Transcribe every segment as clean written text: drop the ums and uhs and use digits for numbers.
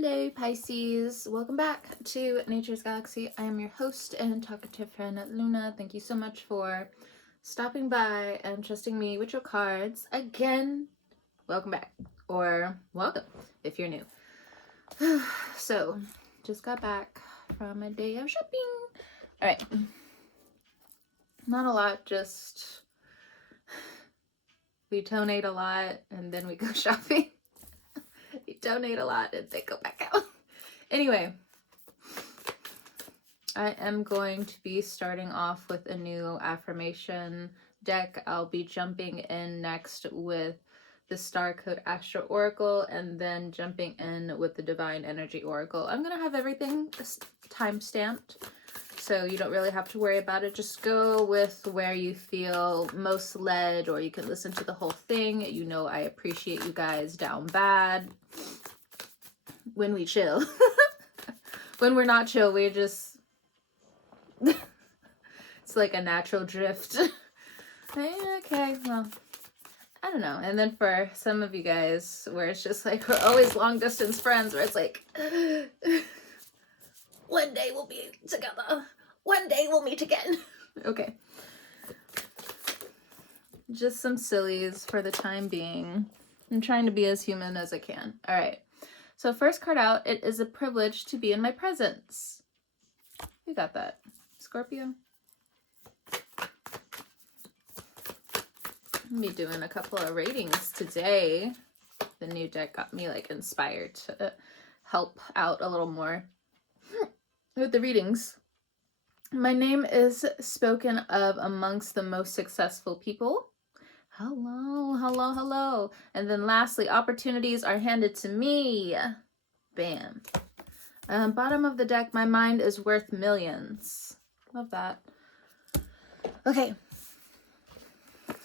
Hello Pisces, welcome back to Nature's Galaxy. I am your host and talkative friend Luna. Thank you so much for stopping by and trusting me with your cards again. Welcome back, or welcome if you're new. So, just got back from a day of shopping. Alright, not a lot, just we donate a lot and then we go shopping. We donate a lot and then go back out. Anyway, I am going to be starting off with a new affirmation deck. I'll be jumping in next with the Star Code Astro Oracle and then jumping in with the Divine Energy Oracle. I'm going to have everything time stamped, so you don't really have to worry about it. Just go with where you feel most led, or you can listen to the whole thing. You know I appreciate you guys down bad when we chill. When we're not chill, we're just... it's like a natural drift. Okay, well, I don't know. And then for some of you guys, where it's just like, we're always long distance friends, where it's like, one day we'll be together. One day we'll meet again. Okay. Just some sillies for the time being. I'm trying to be as human as I can. All right. So first card out, it is a privilege to be in my presence. You got that, Scorpio. I'm gonna be doing a couple of readings today. The new deck got me like inspired to help out a little more with the readings. My name is spoken of amongst the most successful people. Hello, hello, hello. And then lastly, opportunities are handed to me. Bam. Bottom of the deck, my mind is worth millions. Love that. Okay.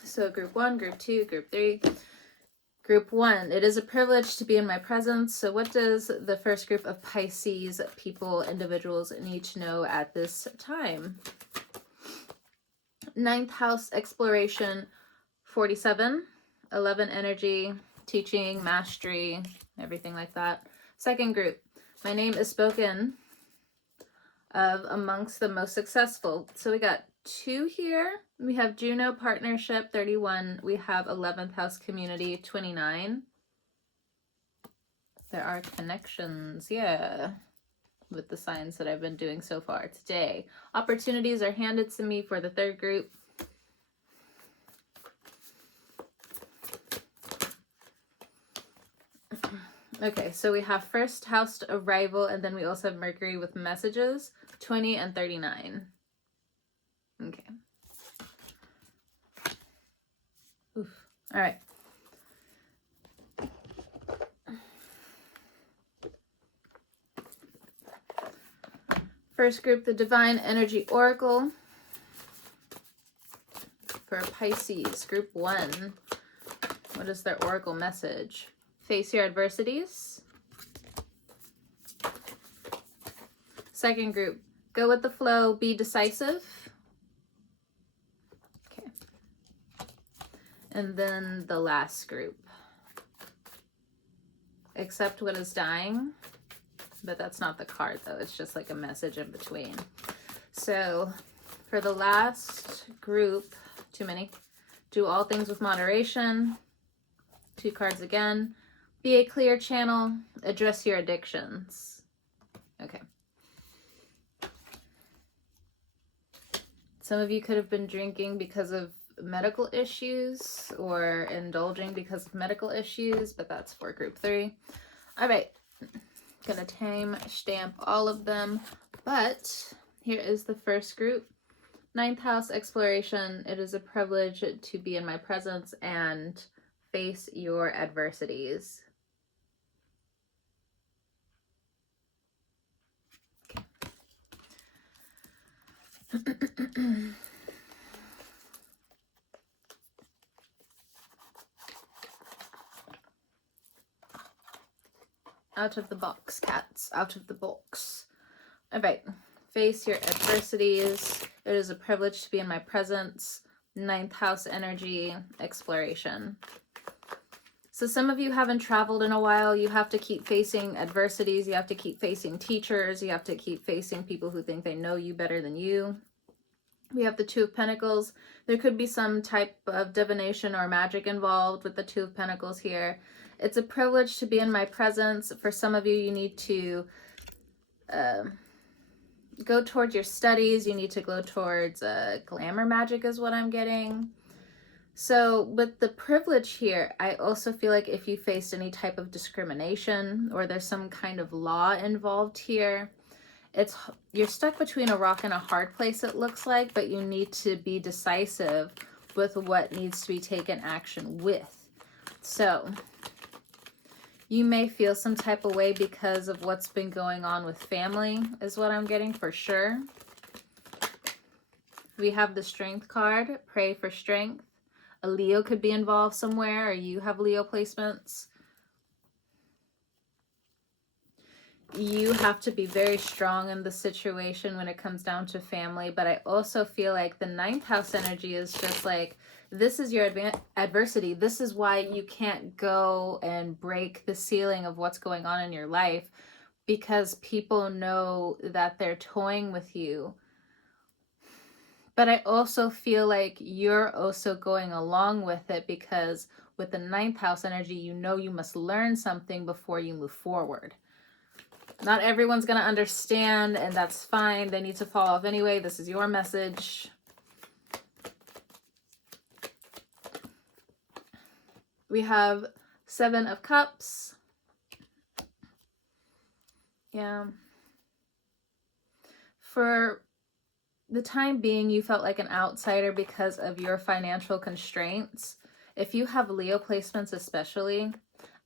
So group 1, group 2, group 3. Group 1, it is a privilege to be in my presence. So what does the first group of Pisces people, individuals need to know at this time? 9th house exploration, 47, 11 energy, teaching, mastery, everything like that. Second group, my name is spoken of amongst the most successful. So we got 2 here. We have Juno partnership, 31. We have 11th house community, 29. There are connections, yeah, with the signs that I've been doing so far today. Opportunities are handed to me for the third group. Okay, so we have first house arrival, and then we also have Mercury with messages, 20 and 39. Okay. Oof. All right. First group, the Divine Energy Oracle for Pisces, group 1. What is their oracle message? Face your adversities. Second group, go with the flow, be decisive. Okay. And then the last group, accept what is dying. But that's not the card though, it's just like a message in between. So for the last group, too many, do all things with moderation. 2 cards again. Be a clear channel, address your addictions. Okay. Some of you could have been drinking because of medical issues or indulging because of medical issues, but that's for group 3. All right, gonna time stamp all of them, but here is the first group. 9th house exploration. It is a privilege to be in my presence and face your adversities. Out of the box, cats, out of the box. All right, face your adversities. It is a privilege to be in my presence. 9th house energy, exploration. So some of you haven't traveled in a while. You have to keep facing adversities. You have to keep facing teachers. You have to keep facing people who think they know you better than you. We have the Two of Pentacles. There could be some type of divination or magic involved with the Two of Pentacles here. It's a privilege to be in my presence. For some of you, you need to go towards your studies. You need to go towards glamour magic is what I'm getting. So with the privilege here, I also feel like if you faced any type of discrimination or there's some kind of law involved here, you're stuck between a rock and a hard place, it looks like, but you need to be decisive with what needs to be taken action with. So you may feel some type of way because of what's been going on with family is what I'm getting for sure. We have the Strength card. Pray for strength. A Leo could be involved somewhere, or you have Leo placements. You have to be very strong in the situation when it comes down to family, but I also feel like the 9th house energy is just like, this is your adversity. This is why you can't go and break the ceiling of what's going on in your life, because people know that they're toying with you. But I also feel like you're also going along with it because with the 9th house energy, you know you must learn something before you move forward. Not everyone's going to understand, and that's fine. They need to fall off anyway. This is your message. We have 7 of Cups. Yeah. For the time being, you felt like an outsider because of your financial constraints. If you have Leo placements especially,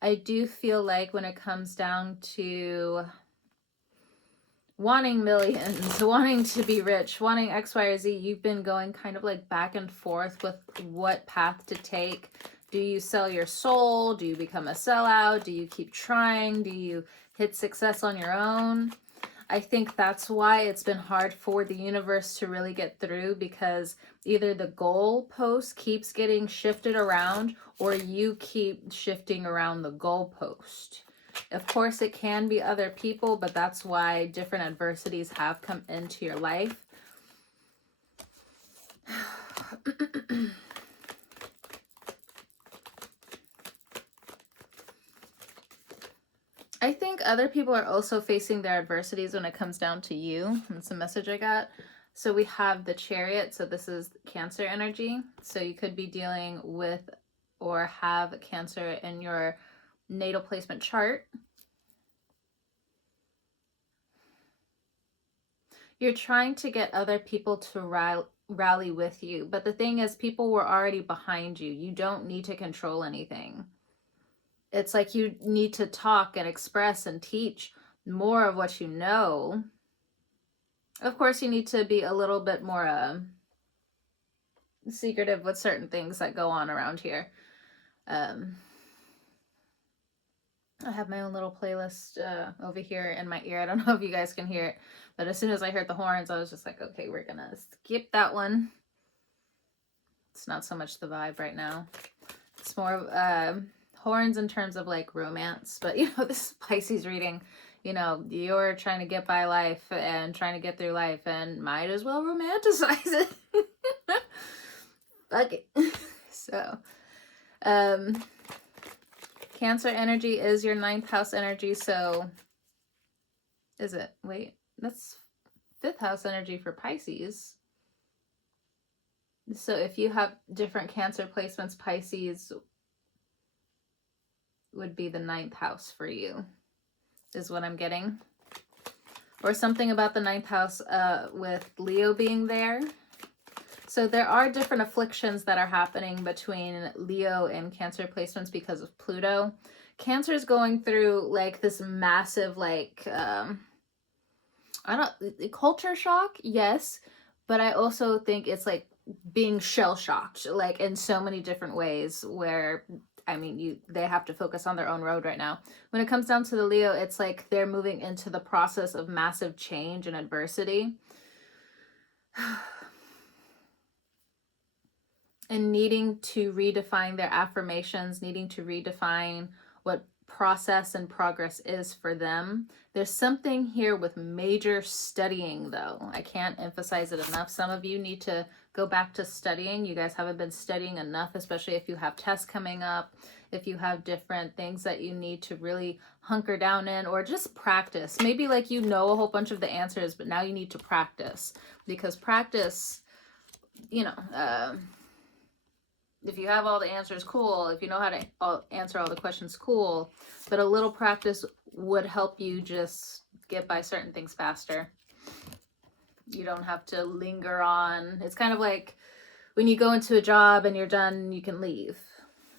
I do feel like when it comes down to wanting millions, wanting to be rich, wanting X, Y, or Z, you've been going kind of like back and forth with what path to take. Do you sell your soul? Do you become a sellout? Do you keep trying? Do you hit success on your own? I think that's why it's been hard for the universe to really get through, because either the goalpost keeps getting shifted around or you keep shifting around the goalpost. Of course, it can be other people, but that's why different adversities have come into your life. I think other people are also facing their adversities when it comes down to you. That's a message I got. So we have the Chariot. So this is Cancer energy. So you could be dealing with or have Cancer in your natal placement chart. You're trying to get other people to rally with you. But the thing is, people were already behind you. You don't need to control anything. It's like you need to talk and express and teach more of what you know. Of course, you need to be a little bit more secretive with certain things that go on around here. I have my own little playlist over here in my ear. I don't know if you guys can hear it, but as soon as I heard the horns, I was just like, okay, we're gonna skip that one. It's not so much the vibe right now. It's more of horns in terms of like romance, but you know, this is Pisces reading. You know, you're trying to get by life and trying to get through life and might as well romanticize it. Fuck it. So, Cancer energy is your 9th house energy. So, is it? Wait, that's 5th house energy for Pisces. So if you have different Cancer placements, Pisces would be the 9th house for you, is what I'm getting. Or something about the 9th house with Leo being there. So there are different afflictions that are happening between Leo and Cancer placements because of Pluto. Cancer is going through like this massive like culture shock, yes, but I also think it's like being shell shocked, like in so many different ways, where I mean they have to focus on their own road right now. When it comes down to the Leo, it's like they're moving into the process of massive change and adversity. and needing to redefine their affirmations, needing to redefine what process and progress is for them. There's something here with major studying, though. I can't emphasize it enough. Some of you need to go back to studying. You guys haven't been studying enough, especially if you have tests coming up, if you have different things that you need to really hunker down in, or just practice. Maybe like you know a whole bunch of the answers, but now you need to practice, because practice, you know, if you have all the answers, cool. If you know how to answer all the questions, cool. But a little practice would help you just get by certain things faster. You don't have to linger on. It's kind of like when you go into a job and you're done, you can leave.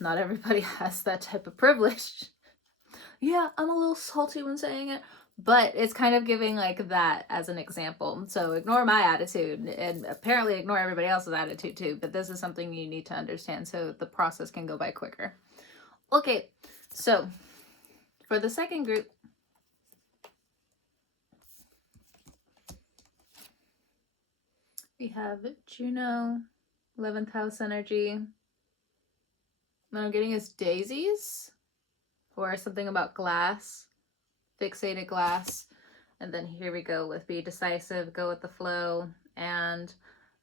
Not everybody has that type of privilege. Yeah, I'm a little salty when saying it, but it's kind of giving like that as an example. So ignore my attitude, and apparently ignore everybody else's attitude too, but this is something you need to understand so the process can go by quicker. Okay, so for the second group, we have Juno, 11th house energy. What I'm getting is daisies, or something about glass, fixated glass. And then here we go with be decisive, go with the flow. And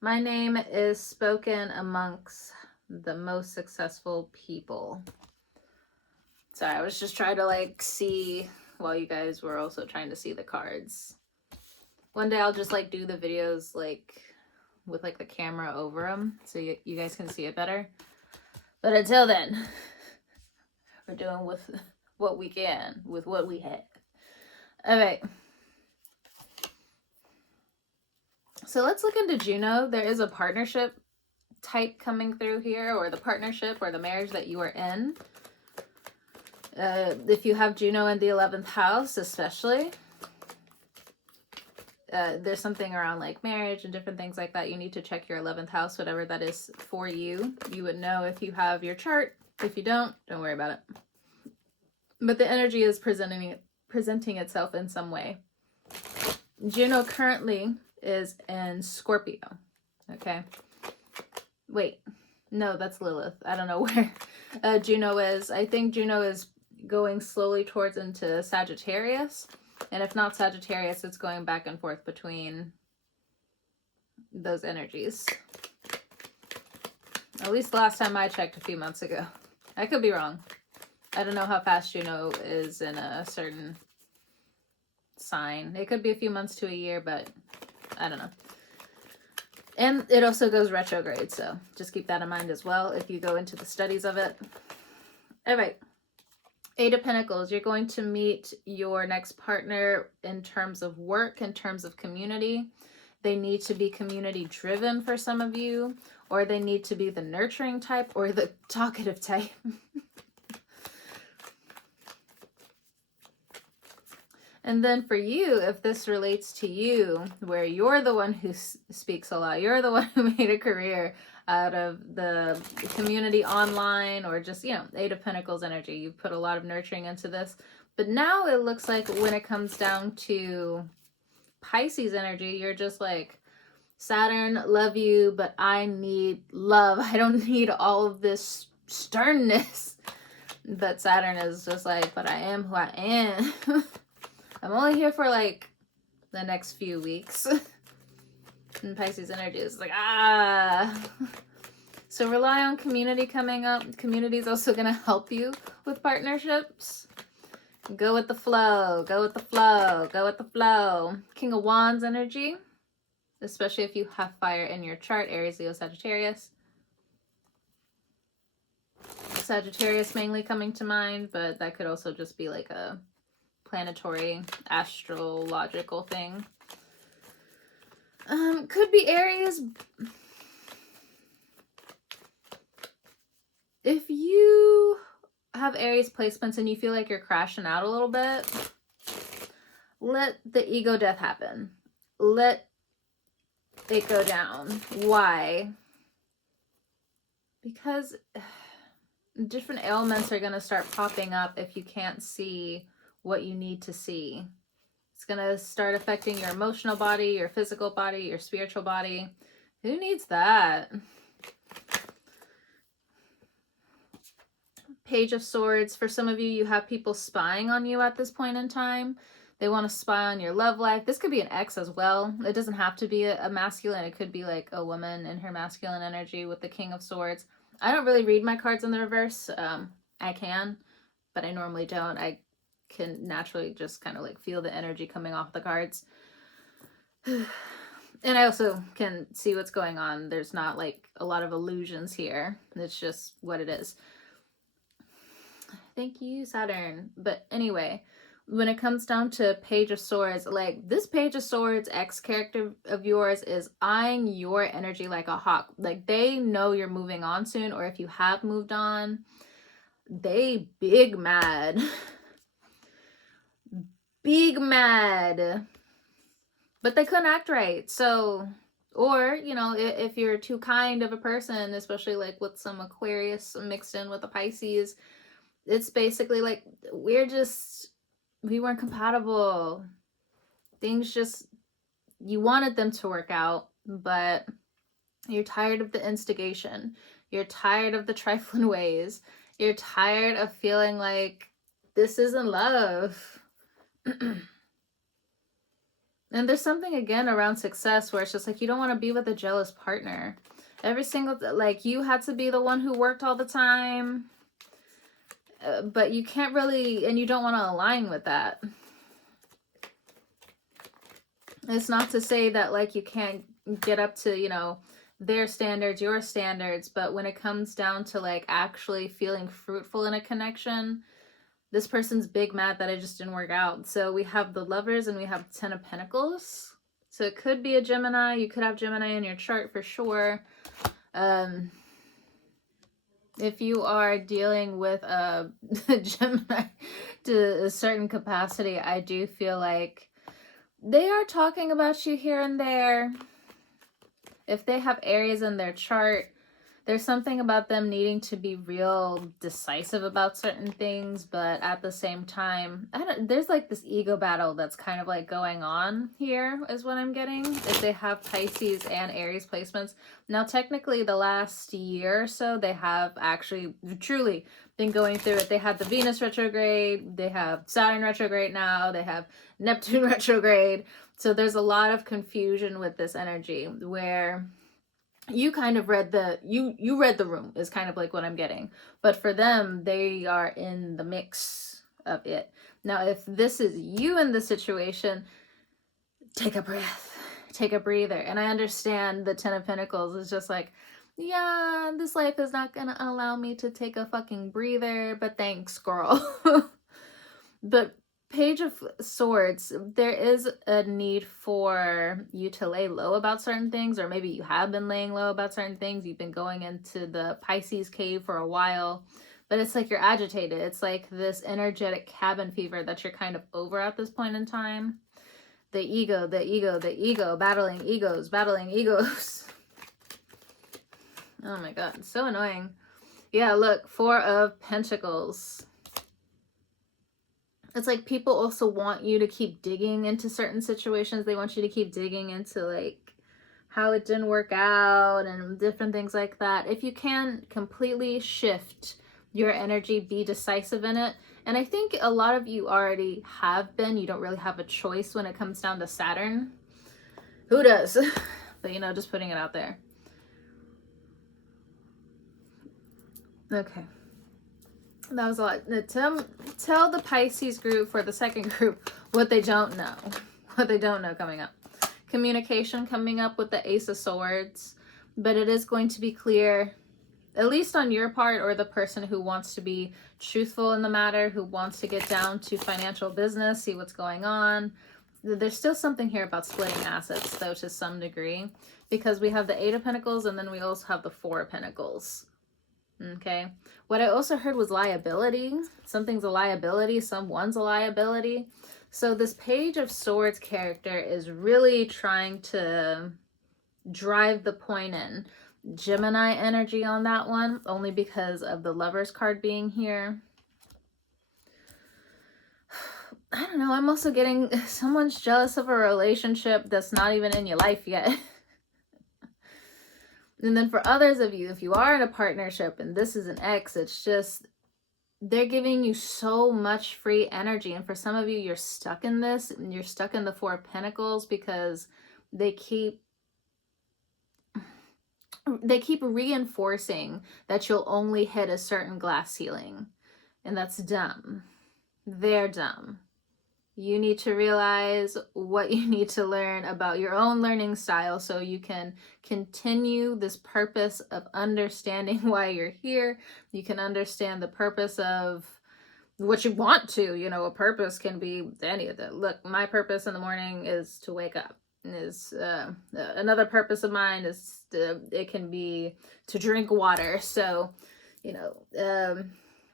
my name is spoken amongst the most successful people. Sorry, I was just trying to like see while you guys were also trying to see the cards. One day I'll just like do the videos like with like the camera over them so you guys can see it better. But until then, we're doing with what we can, with what we have. Okay. So let's look into Juno. There is a partnership type coming through here, or the partnership or the marriage that you are in. If you have Juno in the 11th house, especially, there's something around like marriage and different things like that. You need to check your 11th house, whatever that is for you. You would know if you have your chart. If you don't worry about it. But the energy is presenting itself in some way. Juno currently is in Scorpio. Okay. Wait. No, that's Lilith. I don't know where Juno is. I think Juno is going slowly towards into Sagittarius. And if not Sagittarius, it's going back and forth between those energies. At least last time I checked a few months ago. I could be wrong. I don't know how fast Juno is in a certain sign. It could be a few months to a year, but I don't know. And it also goes retrograde, so just keep that in mind as well if you go into the studies of it. All right. 8 of Pentacles. You're going to meet your next partner in terms of work, in terms of community. They need to be community driven for some of you, or they need to be the nurturing type or the talkative type. And then for you, if this relates to you, where you're the one who speaks a lot, you're the one who made a career out of the community online, or just, you know, 8 of Pentacles energy. You've put a lot of nurturing into this. But now it looks like when it comes down to Pisces energy, you're just like, Saturn, love you, but I need love. I don't need all of this sternness. But Saturn is just like, but I am who I am. I'm only here for like the next few weeks. And Pisces energy is like, So rely on community coming up. Community is also going to help you with partnerships. Go with the flow. Go with the flow. Go with the flow. King of Wands energy. Especially if you have fire in your chart. Aries, Leo, Sagittarius. Sagittarius mainly coming to mind, but that could also just be like a planetary, astrological thing. Could be Aries. If you have Aries placements and you feel like you're crashing out a little bit, let the ego death happen. Let it go down. Why? Because different ailments are going to start popping up if you can't see what you need to see. It's going to start affecting your emotional body, your physical body, your spiritual body. Who needs that? Page of Swords, for some of you, you have people spying on you at this point in time. They want to spy on your love life. This could be an ex as well. It doesn't have to be a masculine. It could be like a woman in her masculine energy with the King of Swords. I don't really read my cards in the reverse. I can, but I normally don't. I can naturally just kind of like feel the energy coming off the cards. And I also can see what's going on. There's not like a lot of illusions here. It's just what it is. Thank you, Saturn. But anyway, when it comes down to Page of Swords, like this Page of Swords ex character of yours is eyeing your energy like a hawk. Like they know you're moving on soon, or if you have moved on, they big mad. Big mad. But they couldn't act right. So, or, you know, if you're too kind of a person, especially like with some Aquarius mixed in with a Pisces, it's basically like we weren't compatible. Things just, you wanted them to work out, but you're tired of the instigation. You're tired of the trifling ways. You're tired of feeling like this isn't love. And there's something again around success where it's just like you don't want to be with a jealous partner. Every single, like you had to be the one who worked all the time. But you can't really, and you don't want to align with that. It's not to say that like you can't get up to, you know, their standards, your standards, but when it comes down to like actually feeling fruitful in a connection, this person's big mad that it just didn't work out. So we have the Lovers and we have 10 of Pentacles. So it could be a Gemini. You could have Gemini in your chart for sure. If you are dealing with a Gemini to a certain capacity, I do feel like they are talking about you here and there. If they have Aries in their chart, there's something about them needing to be real decisive about certain things, but at the same time, there's like this ego battle that's kind of like going on here is what I'm getting. If they have Pisces and Aries placements. Now, technically the last year or so, they have actually truly been going through it. They had the Venus retrograde, they have Saturn retrograde now, they have Neptune retrograde. So there's a lot of confusion with this energy where you kind of read you read the room is kind of like what I'm getting. But for them, they are in the mix of it. Now, if this is you in the situation, take a breath, take a breather. And I understand the 10 of Pentacles is just like, yeah, this life is not gonna allow me to take a fucking breather, but thanks, girl. But Page of Swords, there is a need for you to lay low about certain things, or maybe you have been laying low about certain things. You've been going into the Pisces cave for a while, but it's like you're agitated. It's like this energetic cabin fever that you're kind of over at this point in time. The ego, battling egos. Oh my god, it's so annoying. Yeah, look, 4 of Pentacles. It's like people also want you to keep digging into certain situations. They want you to keep digging into like how it didn't work out and different things like that. If you can completely shift your energy, be decisive in it. And I think a lot of you already have been. You don't really have a choice when it comes down to Saturn. Who does? But you know, just putting it out there. Okay. That was a lot. Tell the Pisces group for the second group what they don't know. What they don't know coming up. Communication coming up with the Ace of Swords. But it is going to be clear, at least on your part, or the person who wants to be truthful in the matter, who wants to get down to financial business, see what's going on. There's still something here about splitting assets, though, to some degree. Because we have the 8 of Pentacles, and then we also have the 4 of Pentacles. Okay, what I also heard was liability. Something's a liability, someone's a liability. So this Page of Swords character is really trying to drive the point in. Gemini energy on that one, only because of the Lovers card being here. I don't know, I'm also getting someone's jealous of a relationship that's not even in your life yet. And then for others of you, if you are in a partnership and this is an ex, it's just they're giving you so much free energy. And for some of you, you're stuck in this, and you're stuck in the Four of Pentacles because they keep reinforcing that you'll only hit a certain glass ceiling. And that's dumb. They're dumb. You need to realize what you need to learn about your own learning style so you can continue this purpose of understanding why you're here. You can understand the purpose of what you want to. You know, a purpose can be any of that. Look, my purpose in the morning is to wake up. Is another purpose of mine is it can be to drink water. So, you know,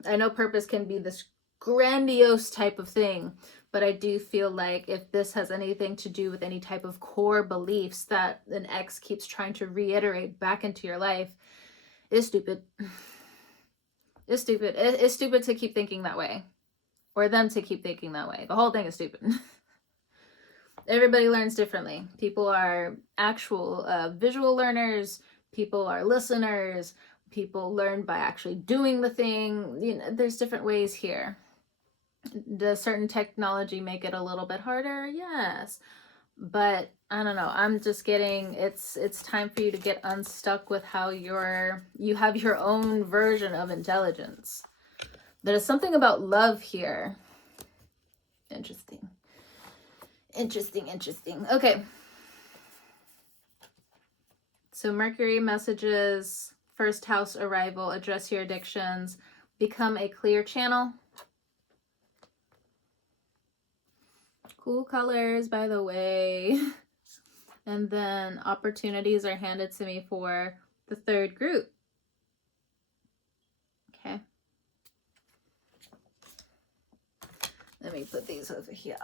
I know purpose can be this grandiose type of thing, but I do feel like if this has anything to do with any type of core beliefs that an ex keeps trying to reiterate back into your life, it's stupid. It's stupid. It's stupid to keep thinking that way, or them to keep thinking that way. The whole thing is stupid. Everybody learns differently. People are actual visual learners. People are listeners. People learn by actually doing the thing. You know, there's different ways here. Does certain technology make it a little bit harder? Yes. But I don't know. I'm just getting, it's time for you to get unstuck with how you have your own version of intelligence. There's something about love here. Interesting. Okay. So Mercury messages, first house arrival, address your addictions, become a clear channel. Cool colors, by the way. And then opportunities are handed to me for the third group. Okay. Let me put these over here.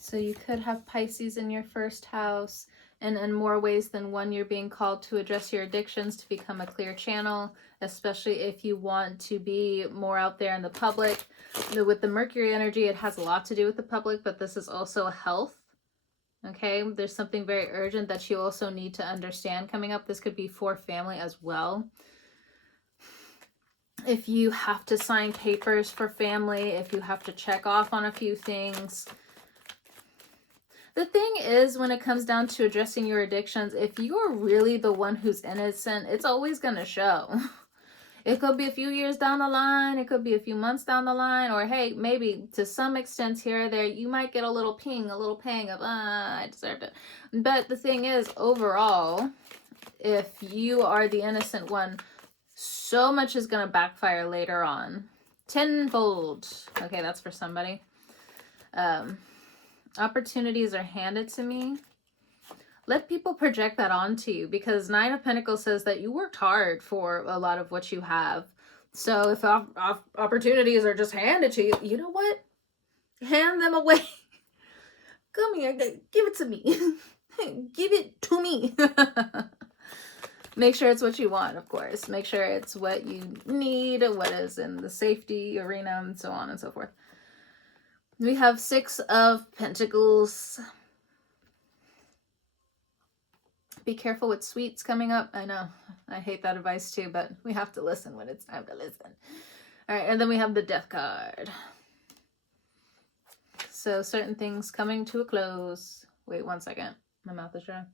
So you could have Pisces in your first house, and in more ways than one, you're being called to address your addictions, to become a clear channel, especially if you want to be more out there in the public. With the Mercury energy, it has a lot to do with the public, but this is also health. Okay, there's something very urgent that you also need to understand coming up. This could be for family as well. If you have to sign papers for family, if you have to check off on a few things. The thing is, when it comes down to addressing your addictions, if you're really the one who's innocent, it's always going to show. It could be a few years down the line. It could be a few months down the line. Or, hey, maybe to some extent here or there, you might get a little ping, a little pang of, I deserved it. But the thing is, overall, if you are the innocent one, so much is going to backfire later on. Tenfold. Okay, that's for somebody. Opportunities are handed to me. Let people project that onto you, because Nine of Pentacles says that you worked hard for a lot of what you have. So if opportunities are just handed to you, you know what? Hand them away. Come here, give it to me. Give it to me. Make sure it's what you want, of course. Make sure it's what you need, what is in the safety arena, and so on and so forth. We have Six of Pentacles. Be careful with sweets coming up. I know. I hate that advice too, but we have to listen when it's time to listen. All right, and then we have the Death card. So certain things coming to a close. Wait 1 second. My mouth is dry.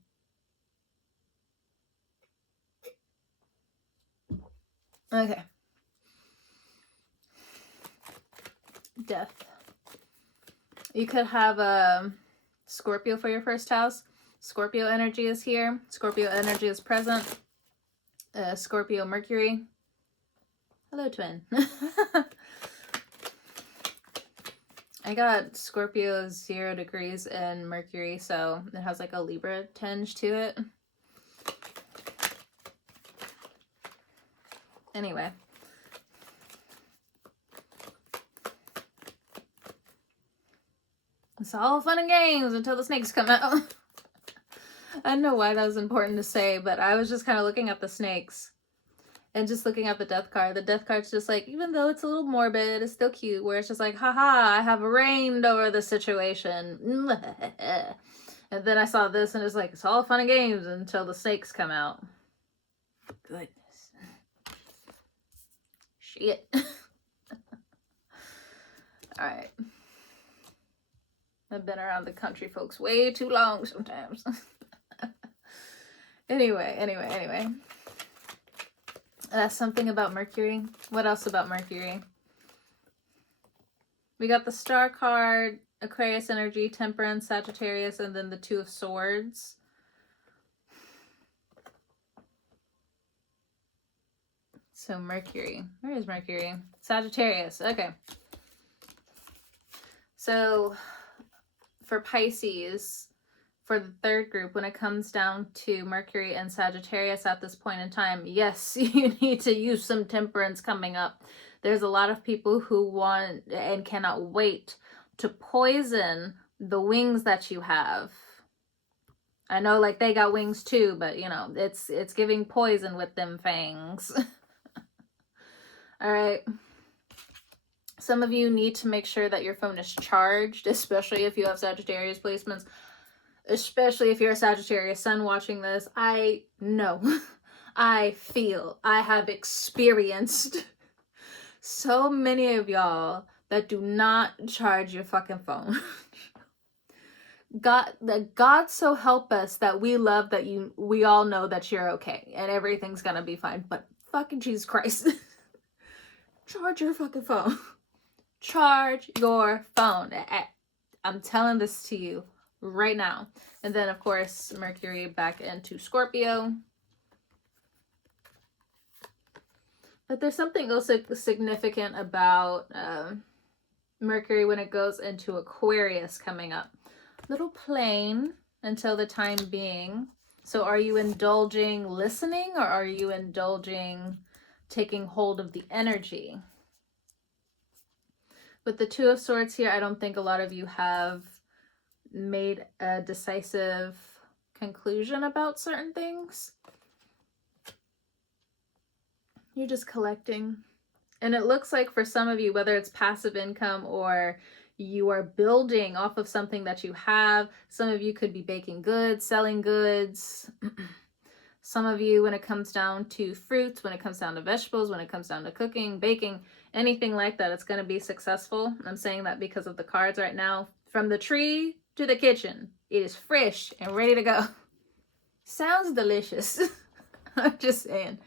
Okay. Death. You could have a Scorpio for your first house. Scorpio energy is here. Scorpio energy is present. Scorpio Mercury. Hello, twin. I got Scorpio 0 degrees in Mercury, so it has like a Libra tinge to it. Anyway. It's all fun and games until the snakes come out. I don't know why that was important to say, but I was just kind of looking at the snakes and just looking at the Death card. The Death card's just like, even though it's a little morbid, it's still cute, where it's just like, haha, I have reigned over the situation. And then I saw this and it's like, it's all fun and games until the snakes come out. Goodness. Shit. Alright. I've been around the country, folks, way too long sometimes. Anyway. That's something about Mercury. What else about Mercury? We got the Star card, Aquarius energy, Temperance, Sagittarius, and then the Two of Swords. So Mercury. Where is Mercury? Sagittarius. Okay. So for Pisces, for the third group, when it comes down to Mercury and Sagittarius at this point in time, yes, you need to use some temperance coming up. There's a lot of people who want and cannot wait to poison the wings that you have. I know, like, they got wings too, but, you know, it's giving poison with them fangs. All right. Some of you need to make sure that your phone is charged, especially if you have Sagittarius placements. Especially if you're a Sagittarius sun watching this. I know, I feel, I have experienced so many of y'all that do not charge your fucking phone. God so help us that we love that we all know that you're okay and everything's gonna be fine. But fucking Jesus Christ. Charge your fucking phone. Charge your phone. I'm telling this to you right now. And then, of course, Mercury back into Scorpio. But there's something also significant about Mercury when it goes into Aquarius coming up. Little plain until the time being. So are you indulging listening, or are you indulging taking hold of the energy? With the Two of Swords here, I don't think a lot of you have made a decisive conclusion about certain things. You're just collecting. And it looks like for some of you, whether it's passive income or you are building off of something that you have, some of you could be baking goods, selling goods. Some of you, when it comes down to fruits, when it comes down to vegetables, when it comes down to cooking, baking, anything like that, it's going to be successful. I'm saying that because of the cards right now. From the tree to the kitchen, it is fresh and ready to go. Sounds delicious. I'm just saying.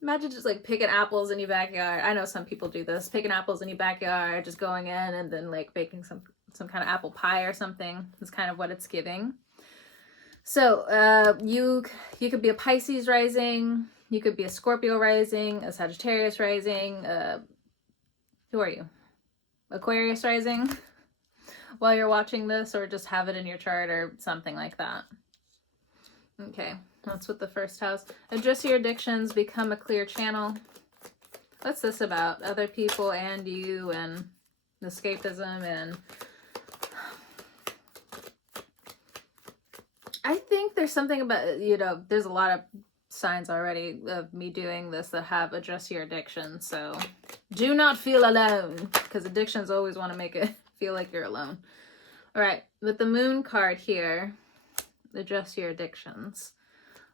Imagine just like picking apples in your backyard. I know some people do this. Picking apples in your backyard, just going in and then like baking some kind of apple pie or something. That's kind of what it's giving. So you could be a Pisces rising, you could be a Scorpio rising, a Sagittarius rising, who are you? Aquarius rising while you're watching this, or just have it in your chart or something like that. Okay, that's what the first house. Address your addictions, become a clear channel. What's this about? Other people and you and escapism and... I think there's something about, you know, there's a lot of signs already of me doing this that have address your addiction. So do not feel alone, because addictions always want to make it feel like you're alone. All right, with the moon card here, address your addictions.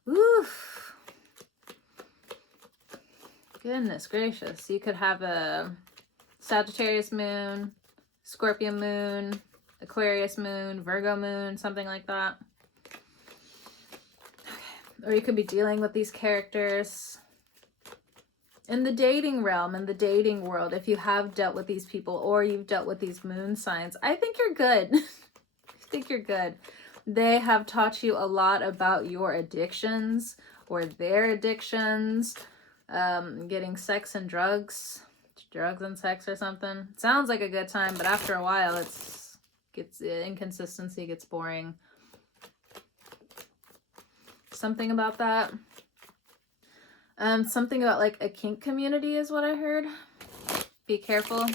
Oof. Goodness gracious. You could have a Sagittarius moon, Scorpio moon, Aquarius moon, Virgo moon, something like that. Or you could be dealing with these characters in the dating realm, in the dating world. If you have dealt with these people or you've dealt with these moon signs, I think you're good. I think you're good. They have taught you a lot about your addictions or their addictions. Getting sex and drugs and sex or something. Sounds like a good time, but after a while, inconsistency gets boring. Something about that. Something about like a kink community is what I heard. Be careful.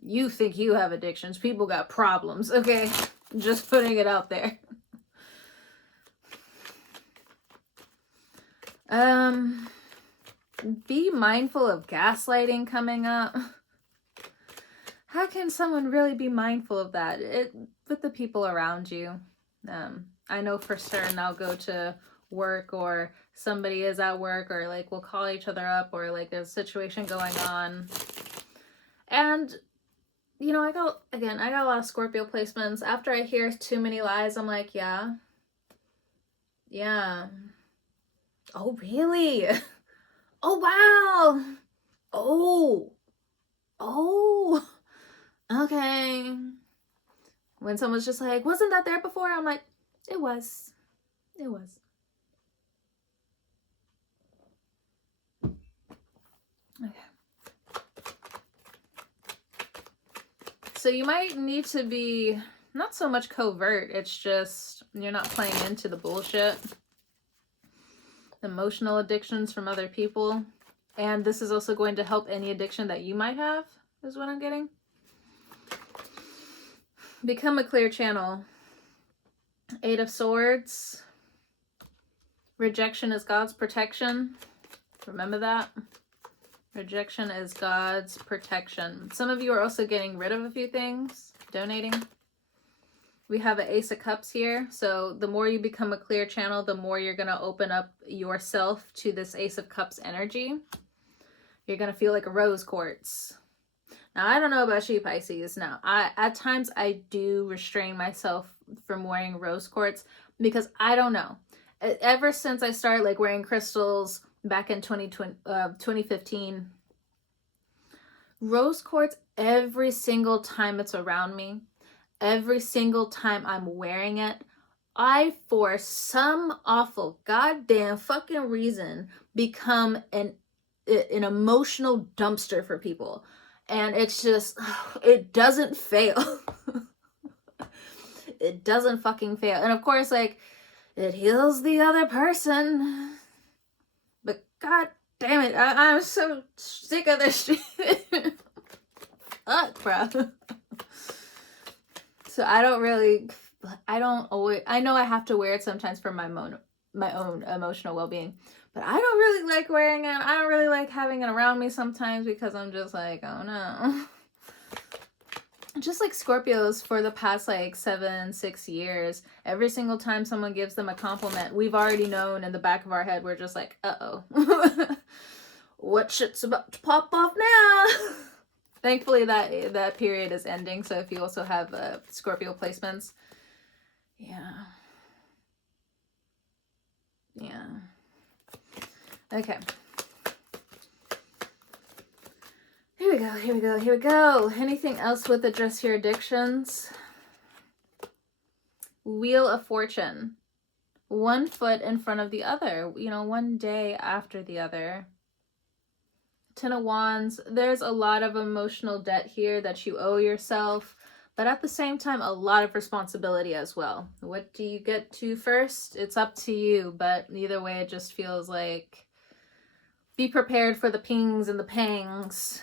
You think you have addictions. People got problems, okay? Just putting it out there. Be mindful of gaslighting coming up. How can someone really be mindful of that? With the people around you. I know for certain I'll go to work or somebody is at work, or like we'll call each other up, or like there's a situation going on. And you know, I got a lot of Scorpio placements. After I hear too many lies, I'm like, yeah. Oh, really? Oh, wow. Oh, okay. When someone's just like, wasn't that there before? I'm like, it was. Okay. So you might need to be not so much covert, it's just you're not playing into the bullshit. Emotional addictions from other people. And this is also going to help any addiction that you might have, is what I'm getting. Become a clear channel. 8 of Swords. Rejection is God's protection. Remember that. Rejection is God's protection. Some of you are also getting rid of a few things. Donating. We have an Ace of Cups here. So the more you become a clear channel, the more you're going to open up yourself to this Ace of Cups energy. You're going to feel like a rose quartz. Now, I don't know about you, Pisces. Now, at times I do restrain myself from wearing rose quartz because I don't know. Ever since I started like wearing crystals back in 2015, rose quartz, every single time it's around me, every single time I'm wearing it, I, for some awful goddamn fucking reason, become an emotional dumpster for people. And it's just, it doesn't fail. It doesn't fucking fail. And of course, like, it heals the other person. But god damn it, I'm so sick of this shit. Fuck, bro. So I don't always, I know I have to wear it sometimes for my own emotional well-being. But I don't really like wearing it. I don't really like having it around me sometimes because I'm just like, oh no. Just like Scorpios for the past like 6 years, every single time someone gives them a compliment, we've already known in the back of our head, we're just like, uh-oh. What shit's about to pop off now? Thankfully that period is ending. So if you also have Scorpio placements, yeah. Okay. Here we go. Anything else with address your addictions? Wheel of Fortune. One foot in front of the other. You know, one day after the other. 10 of Wands. There's a lot of emotional debt here that you owe yourself. But at the same time, a lot of responsibility as well. What do you get to first? It's up to you. But either way, it just feels like be prepared for the pings and the pangs.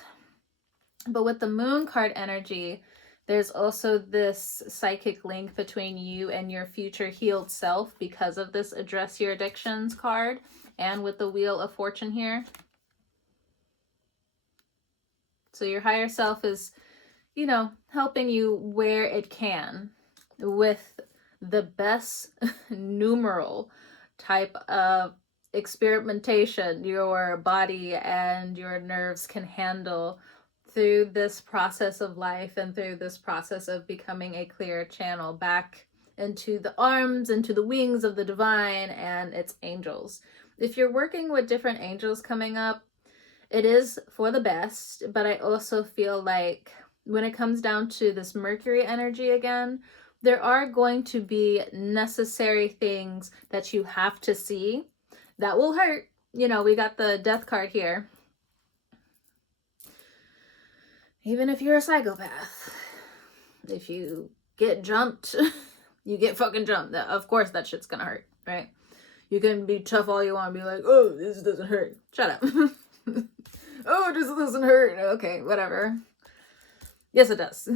But with the Moon card energy, there's also this psychic link between you and your future healed self because of this Address Your Addictions card. And with the Wheel of Fortune here. So your higher self is, you know, helping you where it can with the best numeral type of experimentation your body and your nerves can handle through this process of life and through this process of becoming a clear channel back into the arms, into the wings of the divine and its angels. If you're working with different angels coming up, it is for the best, but I also feel like when it comes down to this Mercury energy again, there are going to be necessary things that you have to see that will hurt. You know, we got the Death card here. Even if you're a psychopath, if you get jumped, you get fucking jumped. Of course that shit's gonna hurt, right? You can be tough all you want and be like, oh, this doesn't hurt. Shut up. Oh, this doesn't hurt. Okay, whatever. Yes, it does.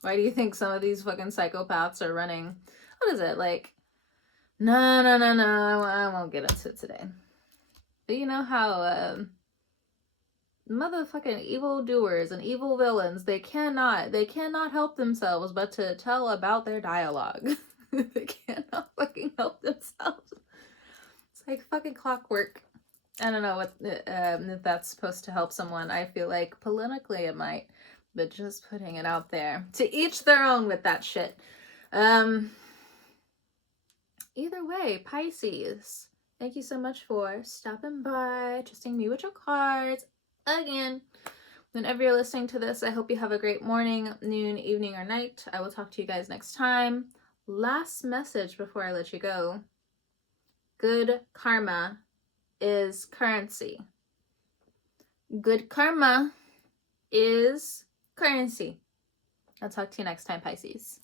Why do you think some of these fucking psychopaths are running? What is it? Like, no, I won't get into it today. But you know how motherfucking evil doers and evil villains, they cannot help themselves but to tell about their dialogue. They cannot fucking help themselves. It's like fucking clockwork. I don't know what if that's supposed to help someone. I feel like politically it might, but just putting it out there. To each their own with that shit. Either way, Pisces, thank you so much for stopping by, trusting me with your cards again. Whenever you're listening to this, I hope you have a great morning, noon, evening, or night. I will talk to you guys next time. Last message before I let you go. Good karma is currency. Good karma is currency. I'll talk to you next time, Pisces.